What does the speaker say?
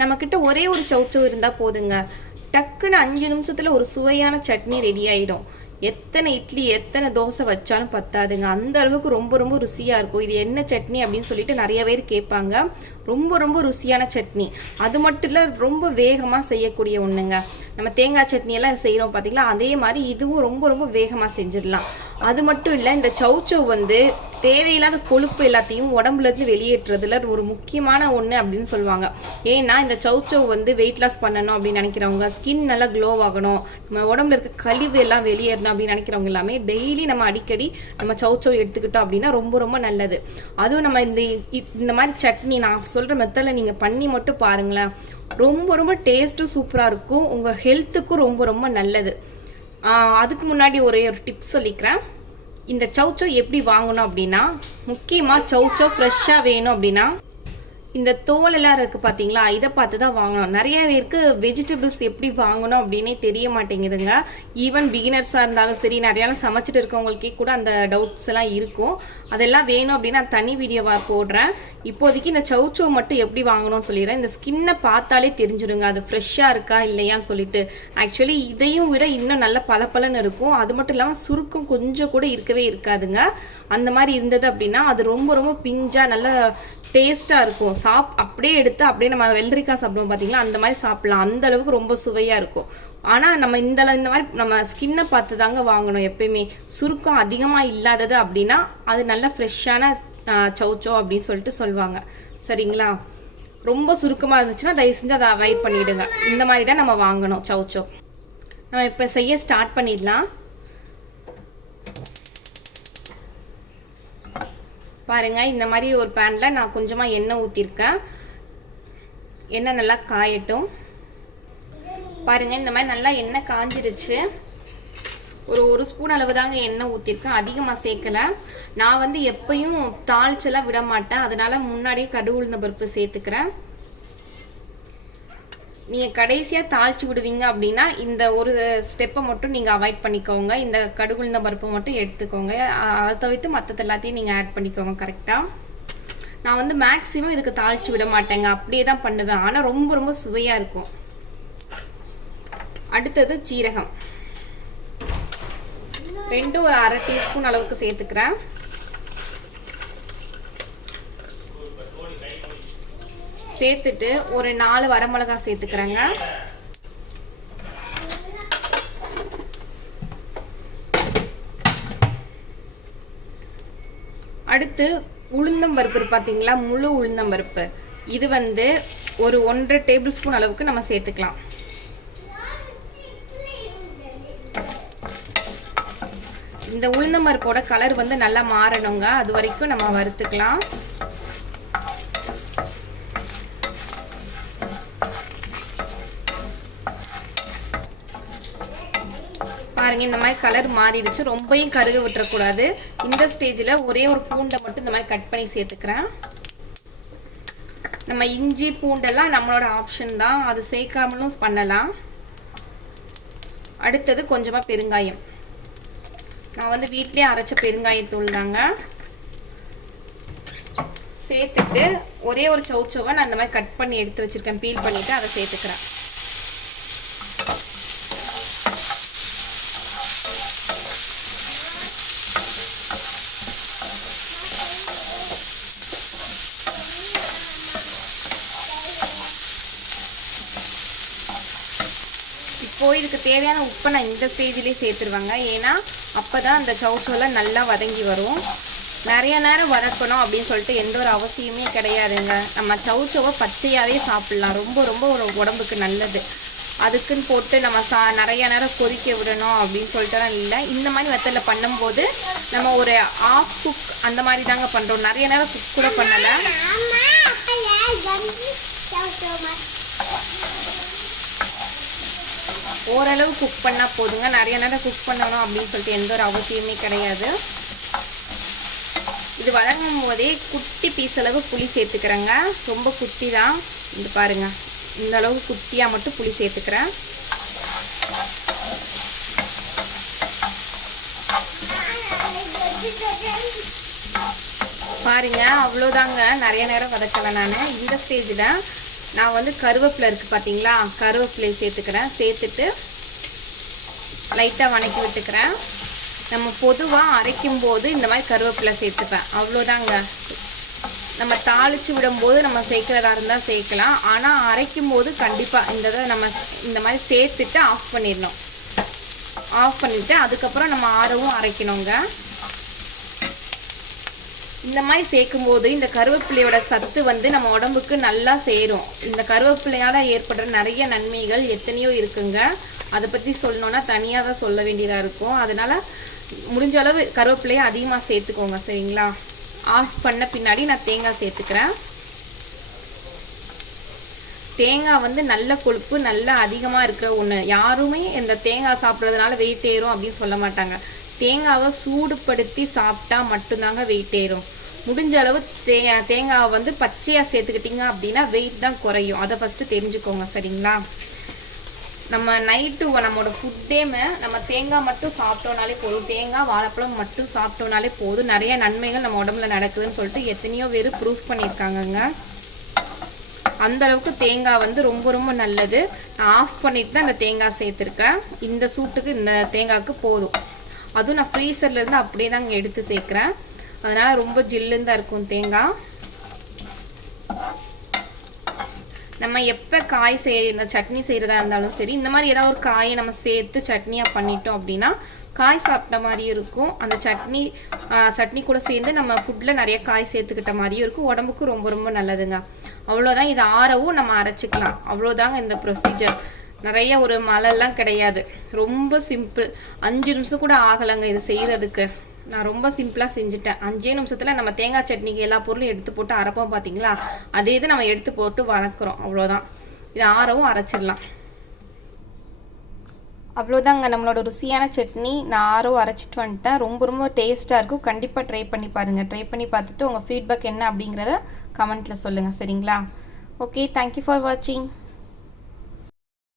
நம்மக்கிட்ட ஒரே ஒரு சௌச்சௌ இருந்தால் போதுங்க, டக்குன்னு 5 நிமிஷத்தில் ஒரு சுவையான சட்னி ரெடி ஆகிடும். எத்தனை இட்லி எத்தனை தோசை வச்சாலும் பத்தாதுங்க, அந்த அளவுக்கு ரொம்ப ரொம்ப ருசியாக இருக்கும். இது என்ன சட்னி அப்படின்னு சொல்லிட்டு நிறைய பேர் கேட்பாங்க. ரொம்ப ரொம்ப ருசியான சட்னி. அது மட்டும் இல்லை, ரொம்ப வேகமாக செய்யக்கூடிய ஒன்றுங்க. நம்ம தேங்காய் சட்னியெல்லாம் செய்கிறோம் பார்த்தீங்களா, அதே மாதிரி இதுவும் ரொம்ப ரொம்ப வேகமாக செஞ்சிடலாம். அது மட்டும் இல்லை, இந்த சௌச்சௌ வந்து தேவையில்லாத கொழுப்பு எல்லாத்தையும் உடம்புலேருந்து வெளியேற்றுறதுல ஒரு முக்கியமான ஒன்று அப்படின்னு சொல்லுவாங்க. ஏன்னா இந்த சௌச்சௌ வந்து வெயிட் லாஸ் பண்ணணும் அப்படின்னு நினைக்கிறவங்க, ஸ்கின் நல்லா க்ளோ ஆகணும், நம்ம உடம்புல இருக்க கழிவு எல்லாம் வெளியேறணும் அப்படின்னு நினைக்கிறவங்க எல்லாமே டெய்லி நம்ம அடிக்கடி நம்ம சௌச்சௌ எடுத்துக்கிட்டோம் அப்படின்னா ரொம்ப ரொம்ப நல்லது. அதுவும் நம்ம இந்த மாதிரி சட்னி நான் சொல்கிற மெத்தடில் நீங்கள் பண்ணி மட்டும் பாருங்களேன், ரொம்ப ரொம்ப டேஸ்ட்டும் சூப்பராக இருக்கும், உங்கள் ஹெல்த்துக்கும் ரொம்ப ரொம்ப நல்லது. அதுக்கு முன்னாடி ஒரே ஒரு டிப்ஸ் சொல்லிக்கிறேன். இந்த சௌச்சௌ எப்படி வாங்கணும் அப்படின்னா, முக்கியமாக சௌச்சௌ ஃப்ரெஷ்ஷாக வேணும் அப்படின்னா இந்த தோலெல்லாம் இருக்குது பார்த்தீங்களா, இதை பார்த்து தான் வாங்கணும். நிறைய பேருக்கு வெஜிடபிள்ஸ் எப்படி வாங்கணும் அப்படின்னே தெரிய மாட்டேங்குதுங்க. ஈவன் பிகினர்ஸாக இருந்தாலும் சரி, நிறையா சமைச்சிட்டு இருக்கவங்களுக்கே கூட அந்த டவுட்ஸ் எல்லாம் இருக்கும். அதெல்லாம் வேணும் அப்படின்னா தனி வீடியோவாக போடுறேன். இப்போதைக்கு இந்த சௌச்சௌ மட்டும் எப்படி வாங்கணும்னு சொல்லிடுறேன். இந்த ஸ்கின்னை பார்த்தாலே தெரிஞ்சிடுங்க அது ஃப்ரெஷ்ஷாக இருக்கா இல்லையான்னு சொல்லிட்டு. ஆக்சுவலி இதையும் விட இன்னும் நல்ல பளபளன்னு இருக்கும். அது மட்டும் இல்லாமல் சுருக்கம் கொஞ்சம் கூட இருக்கவே இருக்காதுங்க. அந்த மாதிரி இருந்தது அப்படின்னா அது ரொம்ப ரொம்ப பிஞ்சாக நல்ல டேஸ்ட்டாக இருக்கும். அப்படியே எடுத்து அப்படியே நம்ம வெள்ளரிக்காய் சாப்பிடுவோம் பார்த்தீங்களா, அந்த மாதிரி சாப்பிட்லாம். அந்த அளவுக்கு ரொம்ப சுவையாக இருக்கும். ஆனால் நம்ம இந்த மாதிரி நம்ம ஸ்கின்னை பார்த்து தாங்க வாங்கணும் எப்பயுமே. சுருக்கம் அதிகமாக இல்லாதது அப்படின்னா அது நல்ல ஃப்ரெஷ்ஷான சௌச்சௌ அப்படின்னு சொல்லிட்டு சொல்லுவாங்க. சரிங்களா? ரொம்ப சுருக்கமாக இருந்துச்சுன்னா தயவு செஞ்சு அதை அவாய்ட் பண்ணிவிடுங்க. இந்த மாதிரி தான் நம்ம வாங்கணும் சௌச்சௌ. நம்ம இப்போ செய்ய ஸ்டார்ட் பண்ணிடலாம். பாருங்கள், இந்த மாதிரி ஒரு பேனில் நான் கொஞ்சமாக எண்ணெய் ஊற்றிருக்கேன். எண்ணெய் நல்லா காயட்டும். பாருங்கள், இந்த மாதிரி நல்லா எண்ணெய் காஞ்சிருச்சு. ஒரு ஸ்பூன் அளவு தாங்க எண்ணெய் ஊற்றிருக்கேன், அதிகமாக சேர்க்கலை. நான் வந்து எப்பயும் தாளிச்செல்லாம் விட மாட்டேன், அதனால முன்னாடியே கடுகு உளுந்த பருப்பு சேர்த்துக்கிறேன். நீங்கள் கடைசியாக தாளித்து விடுவீங்க அப்படின்னா இந்த ஒரு ஸ்டெப்பை மட்டும் நீங்கள் அவாய்ட் பண்ணிக்கோங்க. இந்த கடுகு உளுந்த பருப்பை மட்டும் எடுத்துக்கோங்க. அதை தவிர்த்து மற்றது எல்லாத்தையும் நீங்கள் ஆட் பண்ணிக்கோங்க கரெக்டாக. நான் வந்து மேக்ஸிமம் இதுக்கு தாளித்து விட மாட்டேங்க, அப்படியே தான் பண்ணுவேன். ஆனால் ரொம்ப ரொம்ப சுவையாக இருக்கும். அடுத்தது சீரகம், ரெண்டும் ஒரு 1/2 டீஸ்பூன் அளவுக்கு சேர்த்துக்கிறேன். சேர்த்துட்டு ஒரு 4 வரமிளகாய் சேர்த்துக்கிறேங்க. அடுத்து உளுந்தம்பருப்பு பார்த்தீங்களா, முழு உளுந்தம்பருப்பு, இது வந்து ஒரு 1.5 டேபிள் ஸ்பூன் அளவுக்கு நம்ம சேர்த்துக்கலாம். இந்த உளுந்தம்பருப்போட கலர் வந்து நல்லா மாறணுங்க, அது வரைக்கும் நம்ம வறுத்துக்கலாம். பாருங்க, இந்த மாதிரி கலர் மாறிடுச்சு. ரொம்பவும் கருக விட்டுறக்கூடாது. இந்த ஸ்டேஜில் ஒரே ஒரு பூண்டை மட்டும் இந்த மாதிரி கட் பண்ணி சேர்த்துக்கிறேன். நம்ம இஞ்சி பூண்டெல்லாம் நம்மளோட ஆப்ஷன் தான், அது சேர்க்காமலும் பண்ணலாம். அடுத்தது கொஞ்சமாக பெருங்காயம். நான் வந்து வீட்டிலே அரைச்ச பெருங்காயத்தூள் தாங்க சேர்த்துட்டு, ஒரே ஒரு சௌச்சௌவை நான் இந்த மாதிரி கட் பண்ணி எடுத்து வச்சுருக்கேன், பீல் பண்ணிவிட்டு அதை சேர்த்துக்கிறேன். இப்போது இதுக்கு தேவையான உப்பை நான் இந்த ஸ்டேஜ்லேயே சேர்த்துருவாங்க. ஏன்னா அப்போ தான் அந்த சௌச்சௌவில் நல்லா வதங்கி வரும். நிறைய நேரம் வதக்கணும் அப்படின்னு சொல்லிட்டு எந்த ஒரு அவசியமே கிடையாதுங்க. நம்ம சௌச்சௌவை பச்சையாகவே சாப்பிட்லாம், ரொம்ப ரொம்ப ஒரு உடம்புக்கு நல்லது. அதுக்குன்னு போட்டு நம்ம நிறைய நேரம் கொதிக்க விடணும் அப்படின்னு சொல்லிட்டுலாம் இல்லை. இந்த மாதிரி மெத்தடில் பண்ணும்போது நம்ம ஒரு ஆஃப் குக் அந்த மாதிரி தாங்க பண்ணுறோம். நிறைய நேரம் குக் கூட பண்ணலை. ஓரளவு குக் பண்ணால் போதுங்க, நிறைய நேரம் குக் பண்ணணும் அப்படின்னு சொல்லிட்டு எந்த ஒரு அவசியமே கிடையாது. இது வதங்கும் போதே குட்டி பீஸ் அளவு புளி சேர்த்துக்கிறேங்க. ரொம்ப குட்டி தான், இது பாருங்க, இந்த அளவு குட்டியாக மட்டும் புளி சேர்த்துக்கிறேன். பாருங்க, அவ்வளோதாங்க, நிறைய நேரம் வதக்கலை நான். இந்த ஸ்டேஜில் நான் வந்து கருவேப்பிலை இருக்குது பார்த்தீங்களா, கருவேப்பிலையை சேர்த்துக்கிறேன். சேர்த்துட்டு லைட்டாக வணக்கி விட்டுக்கிறேன். நம்ம பொதுவாக அரைக்கும் போது இந்த மாதிரி கருவேப்பிலை சேர்த்துப்பேன், அவ்வளோதாங்க. நம்ம தாளித்து விடும்போது நம்ம சேர்க்குறதா இருந்தால் சேர்க்கலாம், ஆனால் அரைக்கும் போது கண்டிப்பாக இந்த இதை நம்ம இந்த மாதிரி சேர்த்துட்டு ஆஃப் பண்ணிடணும். ஆஃப் பண்ணிவிட்டு அதுக்கப்புறம் நம்ம ஆறவும் அரைக்கணுங்க. இந்த மாதிரி சேர்க்கும்போது இந்த கருவேப்பிலையோட சத்து வந்து நம்ம உடம்புக்கு நல்லா சேரும். இந்த கருவேப்பிலையால் ஏற்படுற நிறைய நன்மைகள் எத்தனையோ இருக்குங்க. அதை பற்றி சொல்லணுன்னா தனியாக தான் சொல்ல வேண்டியதாக இருக்கும். அதனால் முடிஞ்ச அளவு கருவேப்பிலையை அதிகமாக சேர்த்துக்கோங்க, சரிங்களா? ஆஃப் பண்ண பின்னாடி நான் தேங்காய் சேர்த்துக்கிறேன். தேங்காய் வந்து நல்ல கொழுப்பு நல்லா அதிகமாக இருக்கிற ஒன்று. யாருமே இந்த தேங்காய் சாப்பிட்றதுனால வெயிட் ஏறும் அப்படின்னு சொல்ல மாட்டாங்க. தேங்காவை சூடுபடுத்தி சாப்பிட்டா மட்டும்தாங்க வெயிட் ஏறும். முடிஞ்ச அளவு தேங்காவை வந்து பச்சையாக சேர்த்துக்கிட்டிங்க அப்படின்னா வெயிட் தான் குறையும். அதை ஃபஸ்ட்டு தெரிஞ்சுக்கோங்க, சரிங்களா? நம்ம நைட்டு நம்மளோட ஃபுட்டேமே நம்ம தேங்காய் மட்டும் சாப்பிட்டோனாலே போதும், தேங்காய் வாழைப்பழம் மட்டும் சாப்பிட்டோனாலே போதும், நிறைய நன்மைகள் நம்ம உடம்புல நடக்குதுன்னு சொல்லிட்டு எத்தனையோ பேர் ப்ரூஃப் பண்ணியிருக்காங்கங்க. அந்தளவுக்கு தேங்காய் வந்து ரொம்ப ரொம்ப நல்லது. நான் ஆஃப் பண்ணிட்டு தான் இந்த தேங்காய் சேர்த்துருக்கேன். இந்த சூட்டுக்கு இந்த தேங்காய்க்கு போதும். அதுவும் நான் ஃப்ரீசர்லேருந்து அப்படியே தாங்க எடுத்து சேர்க்குறேன். அதனால் ரொம்ப ஜில்லுன்னு தான் இருக்கும் தேங்காய். நம்ம எப்போ காய் சட்னி செய்கிறதா இருந்தாலும் சரி, இந்த மாதிரி ஏதாவது ஒரு காயை நம்ம சேர்த்து சட்னியாக பண்ணிட்டோம் அப்படின்னா காய் சாப்பிட்ட மாதிரியும் இருக்கும். அந்த சட்னி கூட சேர்ந்து நம்ம ஃபுட்டில் நிறைய காய் சேர்த்துக்கிட்ட மாதிரியும் இருக்கும். உடம்புக்கு ரொம்ப ரொம்ப நல்லதுங்க. அவ்வளோதான். இதை ஆறவும் நம்ம அரைச்சிக்கலாம், அவ்வளோதாங்க இந்த ப்ரொசீஜர். நிறைய ஒரு மழைலாம் கிடையாது, ரொம்ப சிம்பிள். 5 நிமிஷம் கூட ஆகலைங்க இது செய்கிறதுக்கு. நான் ரொம்ப சிம்பிளாக செஞ்சுட்டேன். 5 நிமிஷத்தில் நம்ம தேங்காய் சட்னிக்கு எல்லா பொருளும் எடுத்து போட்டு அரைப்போம் பார்த்தீங்களா, அதே இது நம்ம எடுத்து போட்டு வணக்கிறோம், அவ்வளோதான். இது ஆறவும் அரைச்சிடலாம், அவ்வளோதாங்க. நம்மளோட ருசியான சட்னி நான் ஆறவும் அரைச்சிட்டு வந்துட்டேன். ரொம்ப ரொம்ப டேஸ்ட்டாக இருக்கும். கண்டிப்பாக ட்ரை பண்ணி பாருங்கள். ட்ரை பண்ணி பார்த்துட்டு உங்கள் ஃபீட்பேக் என்ன அப்படிங்கிறத கமெண்ட்டில் சொல்லுங்கள், சரிங்களா? ஓகே, தேங்க்யூ ஃபார் வாட்சிங்.